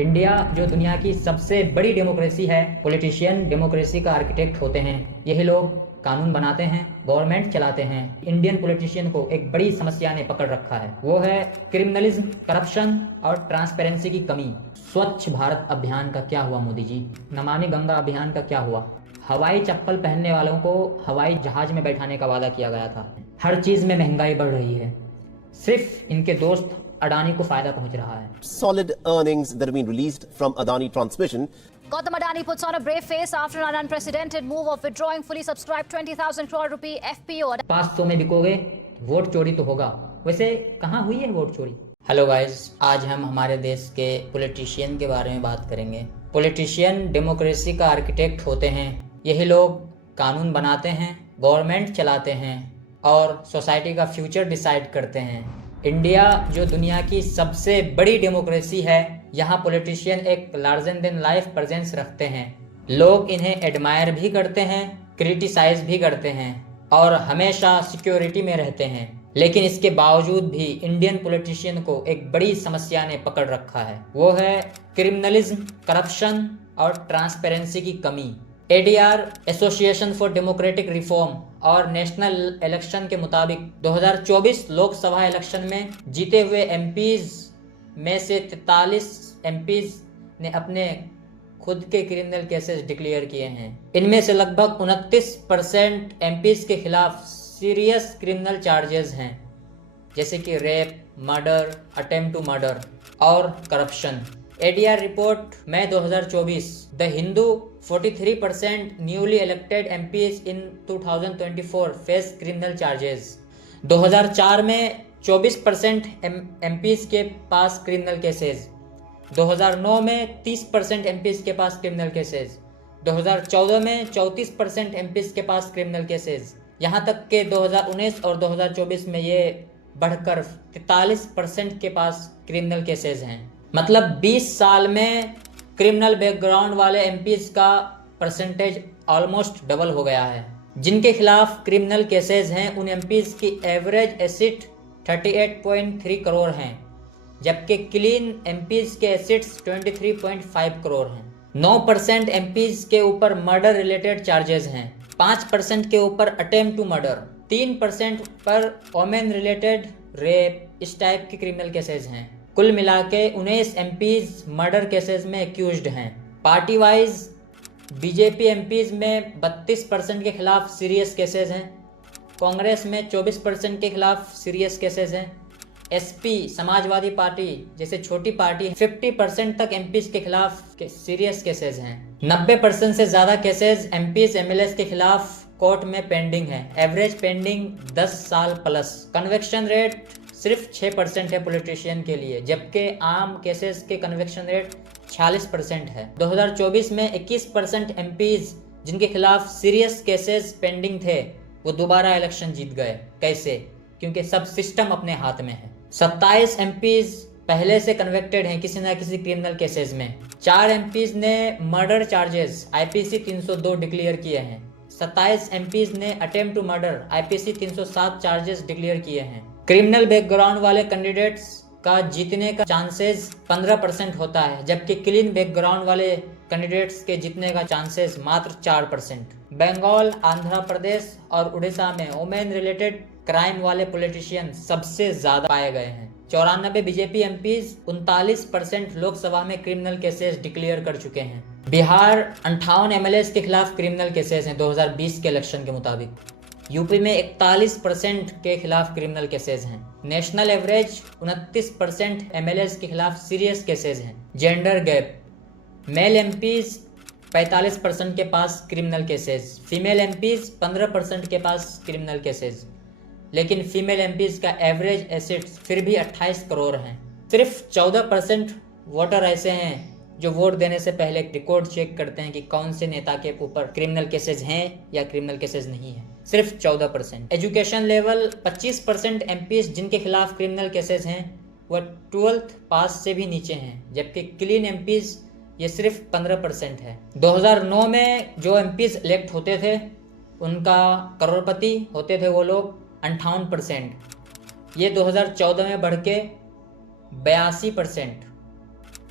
India जो दुनिया की सबसे बड़ी डेमोक्रेसी है, पॉलिटिशियन डेमोक्रेसी का आर्किटेक्ट होते हैं। यही लोग कानून बनाते हैं, गवर्नमेंट चलाते हैं। इंडियन पॉलिटिशियन को एक बड़ी समस्या ने पकड़ रखा है, वो है क्रिमिनलिज्म, करप्शन और ट्रांसपेरेंसी की कमी। स्वच्छ भारत अभियान का क्या हुआ मोदी जी? नमामि गंगा अभियान का क्या हुआ? हवाई चप्पल पहनने वालों को हवाई जहाज में बैठाने का वादा किया गया था। हर चीज में महंगाई बढ़ रही है, सिर्फ इनके दोस्त अडानी को फायदा पहुंच रहा है। Solid earnings that have been released from Adani Transmission. Gautam Adani puts on a brave face after an unprecedented move of withdrawing fully subscribed 20,000 crore rupee FPO. 500 में बिकोगे, वोट चोरी तो होगा। वैसे कहाँ हुई है वोट चोरी? हेलो गाइस, आज हम हमारे देश के पॉलिटिशियन के बारे में बात करेंगे। पॉलिटिशियन डेमोक्रेसी का आर्किटेक्ट होते हैं। यही लोग कानून बनाते हैं, गवर्नमेंट चलाते हैं और सोसाइटी का फ्यूचर डिसाइड करते हैं। इंडिया जो दुनिया की सबसे बड़ी डेमोक्रेसी है, यहाँ पॉलिटिशियन एक लार्जर देन लाइफ प्रेजेंस रखते हैं। लोग इन्हें एडमायर भी करते हैं, क्रिटिसाइज भी करते हैं और हमेशा सिक्योरिटी में रहते हैं। लेकिन इसके बावजूद भी इंडियन पॉलिटिशियन को एक बड़ी समस्या ने पकड़ रखा है, वो है क्रिमिनलिज्म, करप्शन और ट्रांसपेरेंसी की कमी। ADR association for democratic reform और नेशनल इलेक्शन के मुताबिक 2024 लोकसभा इलेक्शन में जीते हुए एमपीज में से 43 एमपीज ने अपने खुद के क्रिमिनल केसेस डिक्लेयर किए हैं। इनमें से लगभग 29% एमपीज के खिलाफ सीरियस क्रिमिनल चार्जेस हैं, जैसे कि rape, murder, attempt to murder और करप्शन। एडीआर रिपोर्ट मई 2024, the Hindu 43% newly elected MPs in 2024 face criminal charges. 2004 में 24% एमपीज के पास क्रिमिनल केसेस। 2009 में 30% एमपीज के पास क्रिमिनल केसेस। 2014 में 34% एमपीज के पास क्रिमिनल केसेस। यहाँ तक कि 2019 और 2024 में ये बढ़कर 43% के पास क्रिमिनल केसेस हैं। मतलब 20 साल में क्रिमिनल बैकग्राउंड वाले एमपीज का परसेंटेज ऑलमोस्ट डबल हो गया है। जिनके खिलाफ क्रिमिनल केसेस हैं, उन एमपीज की एवरेज एसेट 38.3 करोड़ हैं, जबकि क्लीन एमपीज के एसेट्स 23.5 करोड़ हैं। 9% एमपीज के ऊपर मर्डर रिलेटेड चार्जेस हैं, 5% के ऊपर अटेम्प्ट टू मर्डर, 3% पर वोमेन रिलेटेड रेप, इस टाइप के क्रिमिनल केसेस हैं। कुल मिला के 19 एमपीज मर्डर केसेस में एक्यूज्ड हैं। पार्टी वाइज बीजेपी एमपीज में 32% के खिलाफ सीरियस केसेस हैं, कांग्रेस में 24% के खिलाफ सीरियस केसेस हैं। एसपी समाजवादी पार्टी जैसे छोटी पार्टी 50% तक एमपीज के खिलाफ सीरियस केसेस हैं। 90% से ज़्यादा केसेस एमपीज एमएलएस के खिलाफ कोर्ट में पेंडिंग है। एवरेज पेंडिंग 10 साल प्लस। कन्विक्शन रेट सिर्फ 6% है पॉलिटिशियन के लिए, जबकि आम केसेस के कन्विक्शन रेट 46% है। 2024 में 21% एमपीज जिनके खिलाफ सीरियस केसेस पेंडिंग थे, वो दोबारा इलेक्शन जीत गए। कैसे? क्योंकि सब सिस्टम अपने हाथ में है। 27 एमपीज पहले से कन्विक्टेड हैं किसी ना किसी क्रिमिनल केसेस में। 4 एमपीज ने मर्डर चार्जेस आईपीसी 302 डिक्लेयर किए हैं। 27 एमपीज ने attempt to murder IPC 307 charges declare किए हैं। क्रिमिनल बैकग्राउंड वाले कैंडिडेट्स का जीतने का चांसेस 15% होता है, जबकि क्लीन बैकग्राउंड वाले कैंडिडेट्स के जीतने का चांसेस मात्र 4%। बंगाल, आंध्र प्रदेश और उड़ीसा में वोमेन रिलेटेड क्राइम वाले पॉलिटिशियन सबसे ज्यादा पाए गए हैं। 94 बीजेपी एमपीज 39% लोकसभा में क्रिमिनल केसेस डिक्लेयर कर चुके हैं। बिहार 58 एमएलएस के खिलाफ क्रिमिनल केसेस हैं 2020 के इलेक्शन के मुताबिक। यूपी में 41% के खिलाफ क्रिमिनल केसेस हैं। नेशनल एवरेज 29% एमएलएस के खिलाफ सीरियस केसेस हैं। जेंडर गैप, मेल एमपीज 45% के पास क्रिमिनल केसेस, फीमेल एमपीज 15% के पास क्रिमिनल केसेस। लेकिन फीमेल एमपीज का एवरेज एसेट्स फिर भी 28 करोड़ हैं। सिर्फ 14% वोटर ऐसे हैं जो वोट देने से पहले रिकॉर्ड चेक करते हैं कि कौन से नेता के ऊपर क्रिमिनल केसेस हैं या क्रिमिनल केसेस नहीं है। सिर्फ 14%। एजुकेशन लेवल 25% एमपीज जिनके खिलाफ क्रिमिनल केसेस हैं वह 12th पास से भी नीचे हैं, जबकि क्लीन एमपीज ये सिर्फ 15% है। 2009 में जो एमपीज इलेक्ट होते थे उनका करोड़पति होते थे वो लोग 58%। ये 2014 में बढ़ के 82%।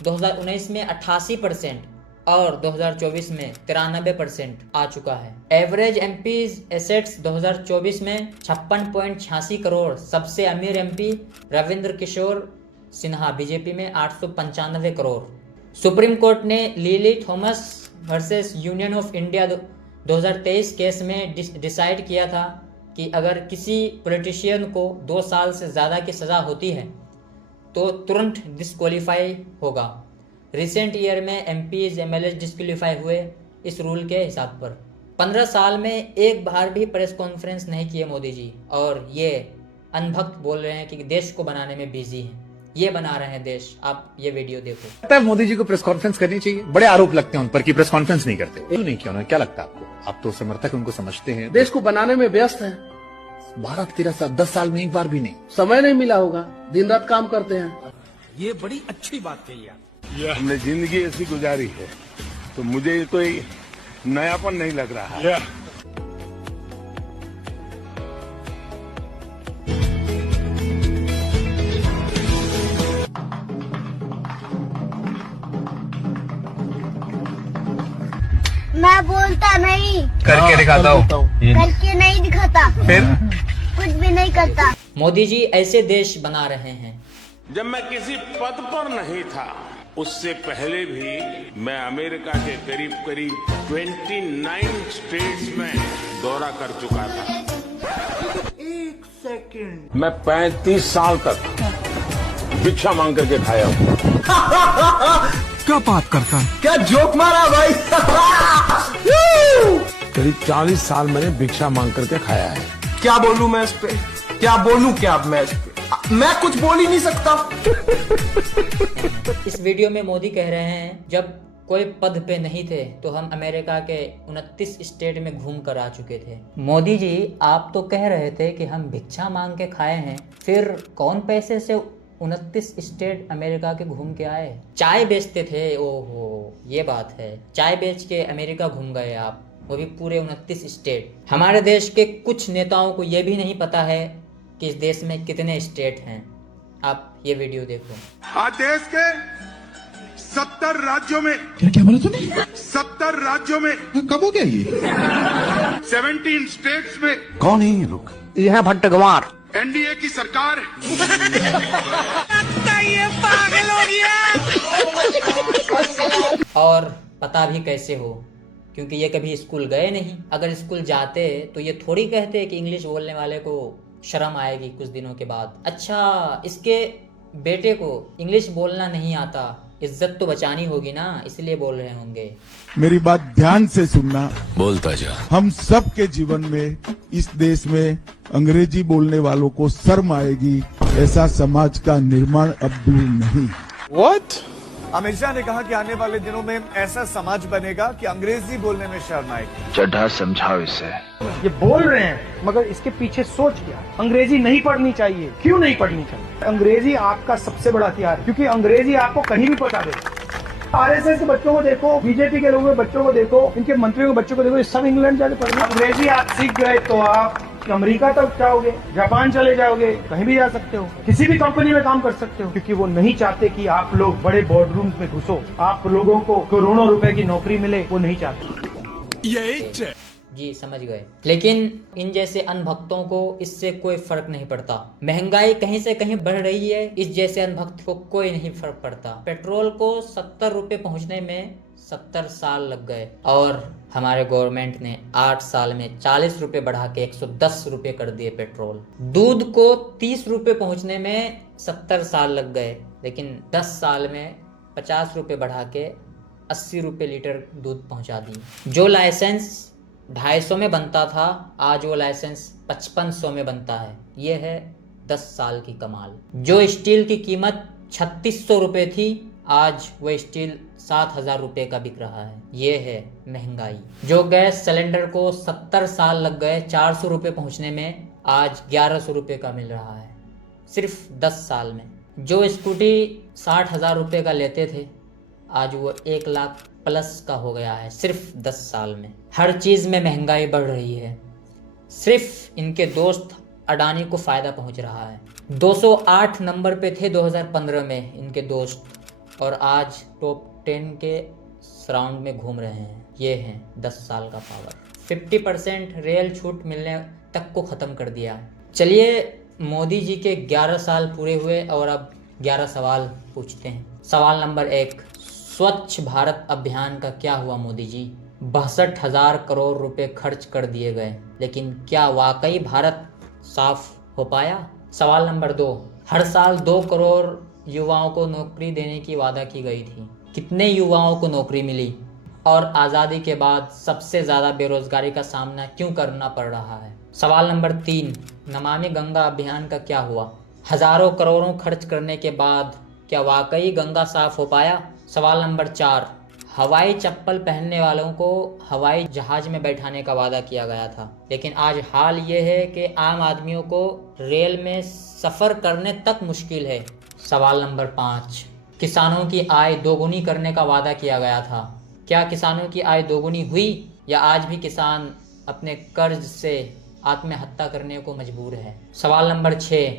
2019 में 88% और 2024 में 93% आ चुका है। एवरेज एमपीज एसेट्स 2024 में 56.86 करोड़। सबसे अमीर एमपी रविंद्र किशोर सिन्हा बीजेपी में 895 करोड़। सुप्रीम कोर्ट ने lily Thomas versus union of India 2023 case में डिसाइड किया था कि अगर किसी पॉलिटिशियन को 2 साल से ज़्यादा की सज़ा होती है तो तुरंत डिस्क्वालीफाई होगा। रिसेंट ईयर में एमपीज एमएलए डिस्क्वालीफाई हुए इस रूल के हिसाब पर। 15 साल में एक बार भी प्रेस कॉन्फ्रेंस नहीं किए मोदी जी, और ये अनभक्त बोल रहे हैं कि देश को बनाने में बिजी हैं। ये बना रहे हैं देश। आप ये वीडियो देखो। लगता है मोदी जी को प्रेस कॉन्फ्रेंस करनी चाहिए। बड़े आरोप लगते हैं उन पर कि प्रेस कॉन्फ्रेंस नहीं करते। क्यों नहीं किया उन्होंने? क्या लगता है आपको? आप तो समर्थक उनको समझते हैं। देश को बनाने में व्यस्त है। 12-13 साल 10 साल में एक बार भी नहीं। समय नहीं मिला होगा, दिन रात काम करते हैं। ये बड़ी अच्छी बात कही आप। हमने जिंदगी ऐसी गुजारी है तो मुझे ये कोई नयापन नहीं लग रहा है। मैं बोलता नहीं, करके दिखाता हूँ। करके नहीं दिखाता, फिर कुछ भी नहीं करता। मोदी जी ऐसे देश बना रहे हैं। जब मैं किसी पद पर नहीं था उससे पहले भी मैं अमेरिका के करीब करीब 29 स्टेट्स में दौरा कर चुका था। एक सेकंड, मैं 35 साल तक भिक्षा मांग करके खाया हूँ। क्या बात करता है? क्या जोक मारा भाई। करीब 40 साल मैंने भिक्षा मांग करके खाया है। क्या बोलूं मैं इस पे, क्या बोलूं क्या मैं इस पे, मैं कुछ बोल ही नहीं सकता। इस वीडियो में मोदी कह रहे हैं जब कोई पद पे नहीं थे तो हम अमेरिका के 29 स्टेट में घूम कर आ चुके थे। मोदी जी, आप तो कह रहे थे कि हम भिक्षा मांग के खाए हैं, फिर कौन पैसे से 29 स्टेट अमेरिका के घूम के आए? चाय बेचते थे, ओहो ये बात है। चाय बेच के अमेरिका घूम गए आप, वो भी पूरे 29 स्टेट। हमारे देश के कुछ नेताओं को ये भी नहीं पता है कि इस देश में कितने स्टेट हैं। आप ये वीडियो देखो। आज देश के 70 राज्यों में क्या बोला तूने? 70 राज्यों में कब हो गया ये? 17 स्टेट्स में कौन है ये लोग? ये है भट्ट गंवार। एनडीए की सरकार और पता भी कैसे हो, क्योंकि ये कभी स्कूल गए नहीं। अगर स्कूल जाते तो ये थोड़ी कहते कि इंग्लिश बोलने वाले को शर्म आएगी कुछ दिनों के बाद। अच्छा, इसके बेटे को इंग्लिश बोलना नहीं आता, इज्जत तो बचानी होगी ना, इसलिए बोल रहे होंगे। मेरी बात ध्यान से सुनना। बोलता जा। हम सब के जीवन में इस देश में अंग्रेजी बोलने वालों को शर्म आएगी, ऐसा समाज का निर्माण अब दूर नहीं। What? अमित शाह ने कहा कि आने वाले दिनों में ऐसा समाज बनेगा कि अंग्रेजी बोलने में शर्म आएगी। चड्ढा समझाओ इसे। ये बोल रहे हैं मगर इसके पीछे सोच क्या? अंग्रेजी नहीं पढ़नी चाहिए। क्यों नहीं पढ़नी चाहिए? अंग्रेजी आपका सबसे बड़ा हथियार है, क्योंकि अंग्रेजी आपको कहीं भी पहुंचा देगा। आरएसएस के बच्चों को देखो, बीजेपी के लोगों के बच्चों को देखो, इनके मंत्रियों के बच्चों को देखो, ये सब इंग्लैंड जाके पढ़ रहे। अंग्रेजी आप सीख गए तो आप अमेरिका तक जाओगे, जापान चले जाओगे, कहीं भी जा सकते हो, किसी भी कंपनी में काम कर सकते हो, क्योंकि वो नहीं चाहते कि आप लोग बड़े बोर्ड रूम्स में घुसो, आप लोगों को करोड़ों रुपए की नौकरी मिले, वो नहीं चाहते। जी समझ गए। लेकिन इन जैसे अनभक्तों को इससे कोई फर्क नहीं पड़ता। महंगाई कहीं से कहीं बढ़ रही है, इस जैसे अनभक्त को कोई नहीं फर्क पड़ता। पेट्रोल को 70 रुपए पहुंचने में 70 साल लग गए और हमारे गवर्नमेंट ने 8 साल में 40 रुपए बढ़ा के 110 रुपए कर दिए पेट्रोल। दूध को 30 रुपए पहुंचने में 70 साल लग गए, लेकिन 10 साल में 50 रुपए बढ़ा के 80 रुपए लीटर दूध पहुंचा दी। जो लाइसेंस 250 में बनता था, आज वो लाइसेंस 5500 में बनता है। ये है 10 साल की कमाल। जो स्टील की कीमत 3600 रुपए थी, आज वो स्टील 7000 रुपए का बिक रहा है। ये है महंगाई। जो गैस सिलेंडर को 70 साल लग गए 400 रुपए पहुंचने में, आज 1100 रुपए का मिल रहा है सिर्फ 10 साल में। जो स्कूटी 60,000 रुपए का लेते थे, आज वो 1 लाख प्लस का हो गया है सिर्फ 10 साल में। हर चीज़ में महंगाई बढ़ रही है। सिर्फ इनके दोस्त अडानी को फ़ायदा पहुंच रहा है। 208 नंबर पे थे 2015 में इनके दोस्त, और आज टॉप 10 के राउंड में घूम रहे हैं। ये हैं 10 साल का पावर। 50% रेल छूट मिलने तक को ख़त्म कर दिया। चलिए मोदी जी के 11 साल पूरे हुए और अब 11 सवाल पूछते हैं। सवाल नंबर 1, स्वच्छ भारत अभियान का क्या हुआ मोदी जी? 62,000 करोड़ रुपए खर्च कर दिए गए, लेकिन क्या वाकई भारत साफ हो पाया? सवाल नंबर 2, हर साल 2 करोड़ युवाओं को नौकरी देने की वादा की गई थी। कितने युवाओं को नौकरी मिली? और आज़ादी के बाद सबसे ज़्यादा बेरोजगारी का सामना क्यों करना पड़ रहा है? सवाल नंबर 3, नमामि गंगा अभियान का क्या हुआ? हज़ारों करोड़ों खर्च करने के बाद क्या वाकई गंगा साफ हो पाया? सवाल नंबर 4, हवाई चप्पल पहनने वालों को हवाई जहाज में बैठाने का वादा किया गया था, लेकिन आज हाल ये है कि आम आदमियों को रेल में सफ़र करने तक मुश्किल है। सवाल नंबर 5, किसानों की आय दोगुनी करने का वादा किया गया था। क्या किसानों की आय दोगुनी हुई या आज भी किसान अपने कर्ज से आत्महत्या करने को मजबूर है? सवाल नंबर 6,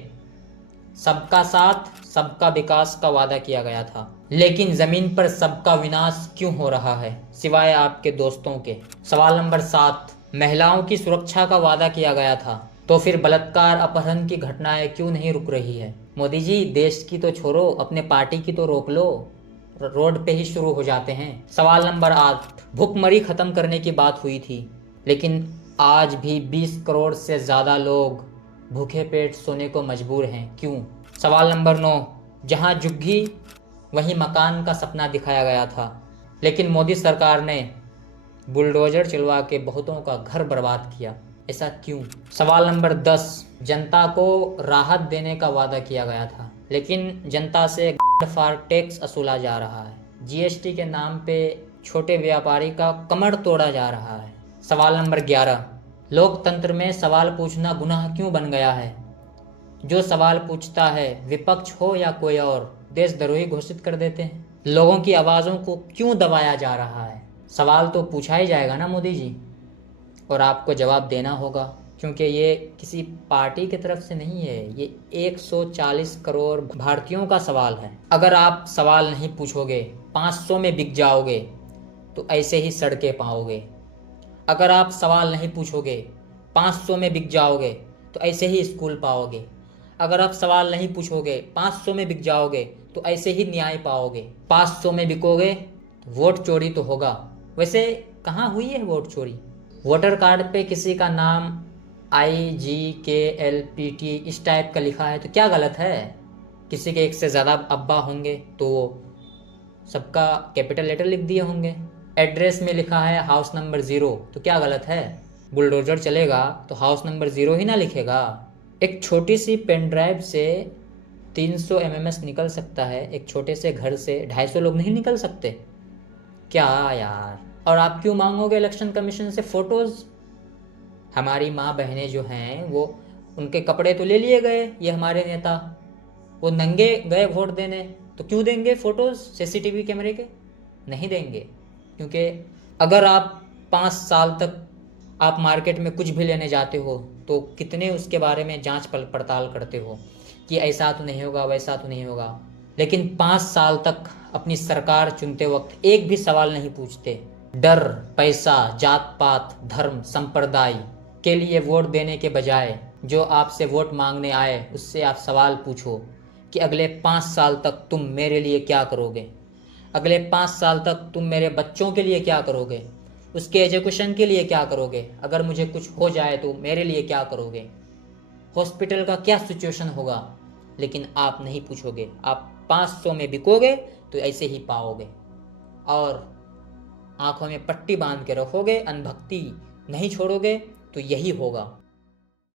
सबका साथ सबका विकास का वादा किया गया था, लेकिन ज़मीन पर सबका विनाश क्यों हो रहा है सिवाय आपके दोस्तों के? सवाल नंबर 7, महिलाओं की सुरक्षा का वादा किया गया था, तो फिर बलात्कार अपहरण की घटनाएं क्यों नहीं रुक रही है? मोदी जी, देश की तो छोड़ो, अपने पार्टी की तो रोक लो, रोड पे ही शुरू हो जाते हैं। सवाल नंबर 8, भूखमरी खत्म करने की बात हुई थी, लेकिन आज भी 20 करोड़ से ज़्यादा लोग भूखे पेट सोने को मजबूर हैं, क्यों? सवाल नंबर 9, जहां झुग्गी वहीं मकान का सपना दिखाया गया था, लेकिन मोदी सरकार ने बुलडोजर चलवा के बहुतों का घर बर्बाद किया, ऐसा क्यों? सवाल नंबर 10, जनता को राहत देने का वादा किया गया था, लेकिन जनता से फार टैक्स असूला जा रहा है। जीएसटी के नाम पे छोटे व्यापारी का कमर तोड़ा जा रहा है। सवाल नंबर 11, लोकतंत्र में सवाल पूछना गुनाह क्यों बन गया है? जो सवाल पूछता है, विपक्ष हो या कोई और, देशद्रोही घोषित कर देते हैं। लोगों की आवाज़ों को क्यों दबाया जा रहा है? सवाल तो पूछा ही जाएगा ना मोदी जी, और आपको जवाब देना होगा, क्योंकि ये किसी पार्टी की तरफ से नहीं है, ये 140 करोड़ भारतीयों का सवाल है। अगर आप सवाल नहीं पूछोगे, 500 में बिक जाओगे, तो ऐसे ही सड़कें पाओगे। अगर आप सवाल नहीं पूछोगे, 500 में बिक जाओगे, तो ऐसे ही स्कूल पाओगे। अगर आप सवाल नहीं पूछोगे, 500 में बिक जाओगे, तो ऐसे ही न्याय पाओगे। 500 में बिकोगे तो वोट चोरी तो होगा। वैसे कहाँ हुई है वोट चोरी? वोटर कार्ड पे किसी का नाम IGKLPT इस टाइप का लिखा है तो क्या गलत है? किसी के एक से ज़्यादा अब्बा होंगे तो सबका कैपिटल लेटर लिख दिए होंगे। एड्रेस में लिखा है हाउस नंबर 0 तो क्या गलत है? बुलडोजर चलेगा तो हाउस नंबर 0 ही ना लिखेगा। एक छोटी सी पेन ड्राइव से 300 MMS निकल सकता है, एक छोटे से घर से 250 लोग नहीं निकल सकते क्या यार? और आप क्यों मांगोगे इलेक्शन कमीशन से फ़ोटोज़? हमारी माँ बहनें जो हैं वो उनके कपड़े तो ले लिए गए, ये हमारे नेता वो नंगे गए वोट देने, तो क्यों देंगे फ़ोटोज़ CCTV कैमरे के? नहीं देंगे, क्योंकि अगर आप 5 साल तक आप मार्केट में कुछ भी लेने जाते हो तो कितने उसके बारे में जांच पड़ताल करते हो कि ऐसा तो नहीं होगा, वैसा तो नहीं होगा, लेकिन 5 साल तक अपनी सरकार चुनते वक्त एक भी सवाल नहीं पूछते। डर, पैसा, जात पात, धर्म, संप्रदाय के लिए वोट देने के बजाय जो आपसे वोट मांगने आए उससे आप सवाल पूछो कि अगले 5 साल तक तुम मेरे लिए क्या करोगे? अगले 5 साल तक तुम मेरे बच्चों के लिए क्या करोगे? उसके एजुकेशन के लिए क्या करोगे? अगर मुझे कुछ हो जाए तो मेरे लिए क्या करोगे? हॉस्पिटल का क्या सिचुएशन होगा? लेकिन आप नहीं पूछोगे, आप 500 में बिकोगे तो ऐसे ही पाओगे, और आंखों में पट्टी बांध के रखोगे, अनभक्ति नहीं छोड़ोगे तो यही होगा।